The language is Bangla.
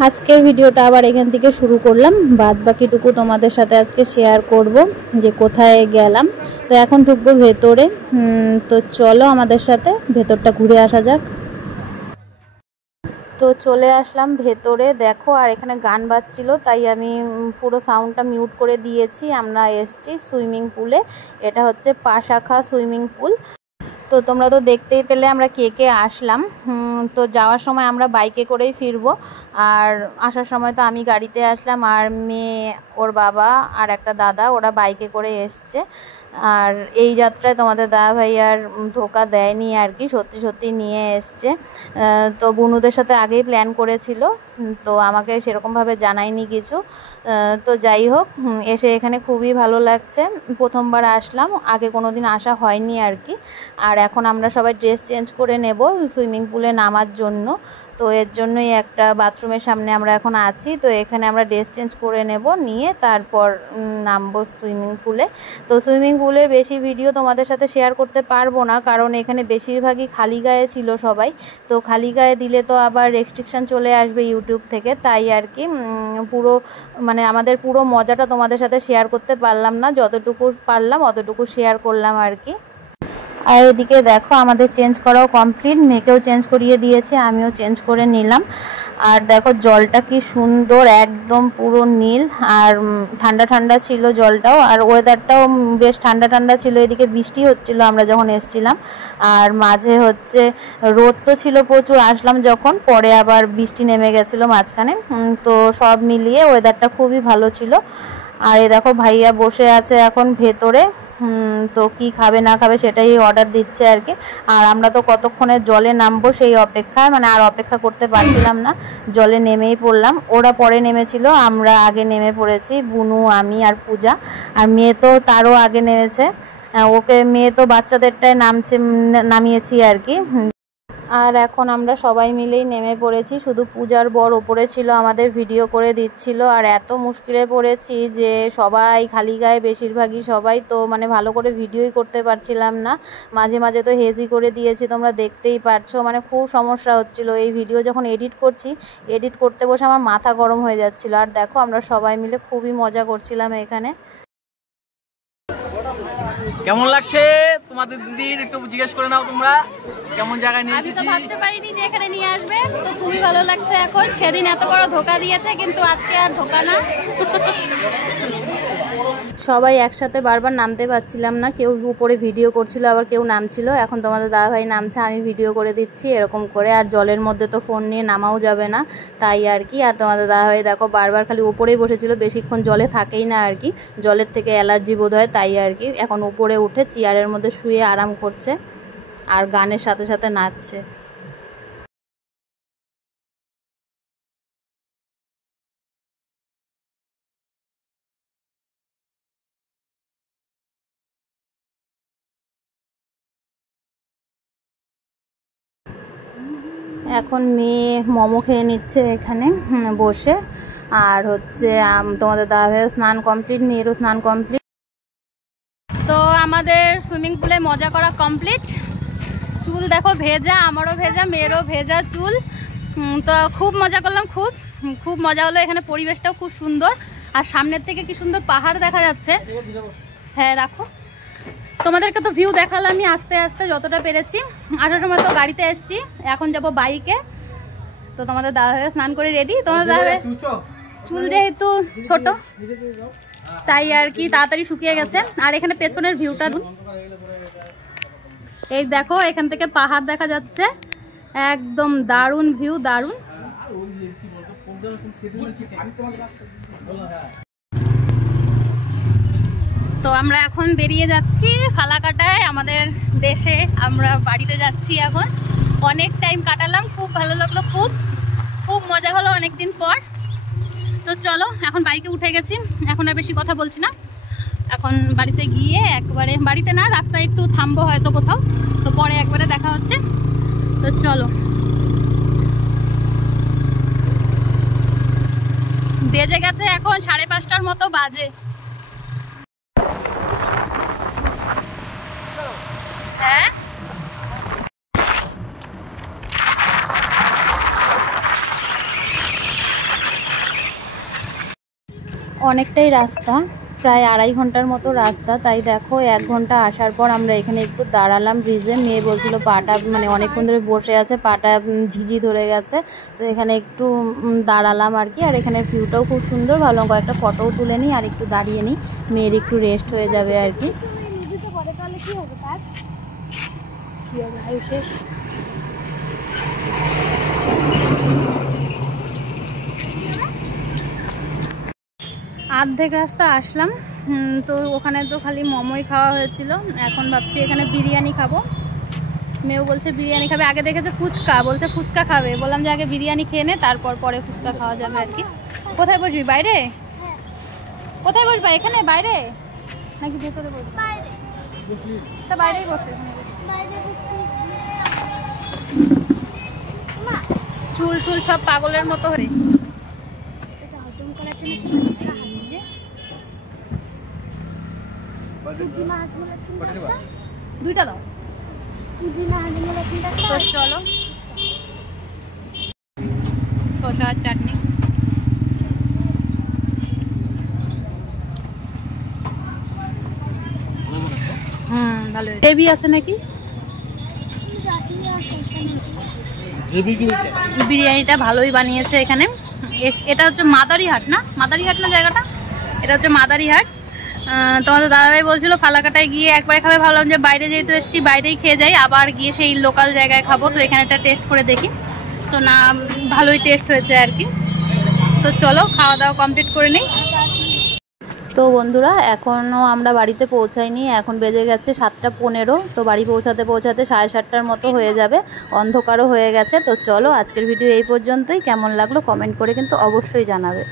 আজকের ভিডিওটা আবার এখান থেকে শুরু করলাম, বাদ বাকিটুকু তোমাদের সাথে আজকে শেয়ার করব যে কোথায় গেলাম। তো এখন ঢুকবো ভেতরে। তো চলো আমাদের সাথে ভেতরটা ঘুরে আসা যাক। তো চলে আসলাম ভেতরে, দেখো আর এখানে গান বাজছিল, তাই আমি পুরো সাউন্ডটা মিউট করে দিয়েছি। আমরা এসছি সুইমিং পুলে, এটা হচ্ছে পাশাখা সুইমিং পুল। তো তোমরা তো দেখতেই পেলে আমরা কে কে আসলাম। তো যাওয়ার সময় আমরা বাইকে করেই ফিরবো, আর আসার সময় তো আমি গাড়িতে আসলাম, আর মেয়ে, ওর বাবা আর একটা দাদা ওরা বাইকে করে এসছে। আর এই যাত্রায় তোমাদের দাদা ভাই আর ধোকা দেয়নি আর কি, সত্যি সত্যি নিয়ে এসছে। তো বুনুদের সাথে আগেই প্ল্যান করেছিল, তো আমাকে সেরকমভাবে জানায়নি কিছু। তো যাই হোক, এসে এখানে খুবই ভালো লাগছে। প্রথমবার আসলাম, আগে কোনো দিন আসা হয়নি আর কি। আর এখন আমরা সবাই ড্রেস চেঞ্জ করে নেব সুইমিং পুলে নামার জন্য। তো এর জন্যই একটা বাথরুমের সামনে আমরা এখন আছি। তো এখানে আমরা ড্রেস চেঞ্জ করে নেব, নিয়ে তারপর নামবো সুইমিং পুলে। তো সুইমিং পুলের বেশি ভিডিও তোমাদের সাথে শেয়ার করতে পারবো না, কারণ এখানে বেশিরভাগই খালি গায়ে ছিল সবাই। তো খালি গায়ে দিলে তো আবার রেস্ট্রিকশান চলে আসবে ইউটিউব থেকে, তাই আর কি পুরো মানে আমাদের পুরো মজাটা তোমাদের সাথে শেয়ার করতে পারলাম না, যতটুকু পারলাম অতটুকু শেয়ার করলাম আর কি। আর এদিকে দেখো আমাদের চেঞ্জ করাও কমপ্লিট, মেয়েকেও চেঞ্জ করিয়ে দিয়েছে, আমিও চেঞ্জ করে নিলাম। আর দেখো জলটা কি সুন্দর, একদম পুরো নীল, আর ঠান্ডা ঠান্ডা ছিল জলটাও, আর ওয়েদারটাও বেশ ঠান্ডা ঠান্ডা ছিল। এদিকে বৃষ্টি হচ্ছিল আমরা যখন এসছিলাম, আর মাঝে হচ্ছে রোদ তো ছিল প্রচুর আসলাম যখন, পরে আবার বৃষ্টি নেমে গেছিলো মাঝখানে। তো সব মিলিয়ে ওয়েদারটা খুবই ভালো ছিল। আর এই দেখো ভাইয়া বসে আছে এখন ভেতরে, তো কি খাবে না খাবে সেটাই অর্ডার দিচ্ছে আর কি। আর আমরা তো কতক্ষণে জলে নামবো সেই অপেক্ষায়, মানে আর অপেক্ষা করতে পারছিলাম না, জলে নেমেই পড়লাম। ওরা পরে নেমেছিল, আমরা আগে নেমে পড়েছি, বুনু, আমি আর পূজা। আর মেয়ে তো তারও আগে নেমেছে, ওকে মেয়ে তো বাচ্চাদেরটায় নামিয়েছি আর কি। আর এখন আমরা সবাই মিলেই নেমে পড়েছি, শুধু পূজার বর ওপরে ছিল আমাদের ভিডিও করে দিচ্ছিল। আর এত মুশকিলে পড়েছি যে সবাই খালি গায়ে, বেশিরভাগই সবাই, তো মানে ভালো করে ভিডিওই করতে পারছিলাম না। মাঝে মাঝে তো হেজি করে দিয়েছি, তোমরা দেখতেই পারছো, মানে খুব সমস্যা হচ্ছিল। এই ভিডিও যখন এডিট করছি, এডিট করতে বসে আমার মাথা গরম হয়ে যাচ্ছিল। আর দেখো আমরা সবাই মিলে খুবই মজা করছিলাম এখানে। কেমন লাগছে তোমাদের দিদির, একটু জিজ্ঞেস করে নাও তোমরা কেমন জায়গায় নিয়ে এসেছি। আমি তো ভাবতে পারিনি যে এখানে নিয়ে আসবে, তো খুবই ভালো লাগছে এখন। সেদিন এত বড় ধোকা দিয়েছে, কিন্তু আজকে আর ধোকা না। সবাই একসাথে বারবার নামতে পারছিলাম না, কেউ উপরে ভিডিও করছিল, আবার কেউ নামছিল। এখন তোমাদের দাদাভাই নামছে, আমি ভিডিও করে দিচ্ছি এরকম করে। আর জলের মধ্যে তো ফোন নিয়ে নামাও যাবে না, তাই আর কি। আর তোমাদের দাদাভাই দেখো বারবার খালি উপরেই বসেছিল, বেশিক্ষণ জলে থাকেই না আর কি, জলের থেকে অ্যালার্জি বোধ হয়, তাই আর কি। এখন উপরে উঠে চেয়ারের মধ্যে শুয়ে আরাম করছে, আর গানের সাথে সাথে নাচছে। এখন মেয়ে মোমো খেয়ে নিচ্ছে এখানে বসে। আর হচ্ছে তোমাদের দাদাভাইও স্নান কমপ্লিট, মেয়েরও স্নান কমপ্লিট। তো আমাদের সুইমিং পুলে মজা করা কমপ্লিট। চুল দেখো ভেজা, আমারও ভেজা, মেয়েরও ভেজা চুল। তো খুব মজা করলাম, খুব খুব মজা হলো। এখানে পরিবেশটাও খুব সুন্দর, আর সামনের থেকে কি সুন্দর পাহাড় দেখা যাচ্ছে। হ্যাঁ রাখো, তোমাদেরকে তো ভিউ দেখালামই আস্তে আস্তে যতটা পেরেছি। আসার সময় তো গাড়িতে এসছি, এখন যাব বাইকে। তো তোমাদের দাদা ভাই স্নান করে রেডি। তোমাদের দাদা ভাই চুল যেহেতু ছোট, তাই আর কি তাড়াতাড়ি শুকিয়ে গেছে। আর এখানে পেছনের ভিউটা এই দেখো, এখান থেকে পাহাড় দেখা যাচ্ছে, একদম দারুণ ভিউ, দারুণ। তো আমরা এখন বেরিয়ে যাচ্ছি ফালাকাটায়, আমাদের দেশে। আমরা বাড়িতে যাচ্ছি এখন। অনেক টাইম কাটালাম, খুব ভালো লাগলো, খুব খুব মজা হলো অনেকদিন পর। তো চলো এখন বাইকে উঠে গেছি, এখন আর বেশি কথা বলছি না। এখন বাড়িতে গিয়ে একবারে, বাড়িতে না রাস্তায় একটু থামবো হয়তো কোথাও, তো পরে একবারে দেখা হচ্ছে। তো চলো, বেজে গেছে এখন 5:30টার মতো বাজে। হ্যাঁ অনেকটাই রাস্তা, প্রায় 2.5 ঘন্টার মতো রাস্তা। তাই দেখো 1 ঘন্টা আসার পর আমরা এখানে একটু দাঁড়ালাম ব্রিজে। মেয়ে বলছিল পাটা মানে অনেকক্ষণ ধরে বসে আছে, পাটা ঝিঝি ধরে গেছে, তো এখানে একটু দাঁড়ালাম আর কি। আর এখানে ভিউটাও খুব সুন্দর, ভাবলাম কয়েকটা ফটোও তুলে নিই আর একটু দাঁড়িয়ে নিই, মেয়ের একটু রেস্ট হয়ে যাবে আর কি। শেষ অর্ধেক রাস্তা আসলাম, তো ওখানে তো খালি মোমোই খাওয়া হয়েছিল। এখন ভাবছি এখানে বিরিয়ানি খাবো। মেয়েও বলছে বিরিয়ানি খাবে, আগে দেখেছে ফুচকা, বলছে ফুচকা খাবে। বললাম যে আগে বিরিয়ানি খেয়ে নে, তারপর পরে ফুচকা খাওয়া যাবে আর কি। কোথায় বসবি, বাইরে? কোথায় বসবা, এখানে বাইরে নাকি ভেতরে বসবি? তা বাইরেই বসো, এখানে চুল টুল সব পাগলের মতো হয়ে। দুইটা দাও। তো চলো, শসা আর চাটনি। ভালো। গ্রেভি আছে নাকি? বিরিয়ানিটা ভালোই বানিয়েছে এখানে। এটা হচ্ছে মাদারিহাট না? মাদারিহাট না জায়গাটা? এটা হচ্ছে মাদারিহাট। তোমাদের দাদাভাই বলছিল ফালাকাটায় গিয়ে একবারে খাবে, ভাবলাম যে বাইরে যেহেতু এসেছি বাইরেই খেয়ে যাই, আবার গিয়ে সেই লোকাল জায়গায় খাবো। তো এখানে একটা টেস্ট করে দেখি, তো না ভালোই টেস্ট হয়েছে আর কি। তো চলো খাওয়া দাওয়া কমপ্লিট করে নিই। তো বন্ধুরা এখনও আমরা বাড়িতে পৌঁছাইনি, এখন বেজে গেছে 7:15। তো বাড়ি পৌঁছাতে 7:30টার মতো হয়ে যাবে, অন্ধকারও হয়ে গেছে। তো চলো আজকের ভিডিও এই পর্যন্তই। কেমন লাগলো কমেন্ট করে কিন্তু অবশ্যই জানাবে।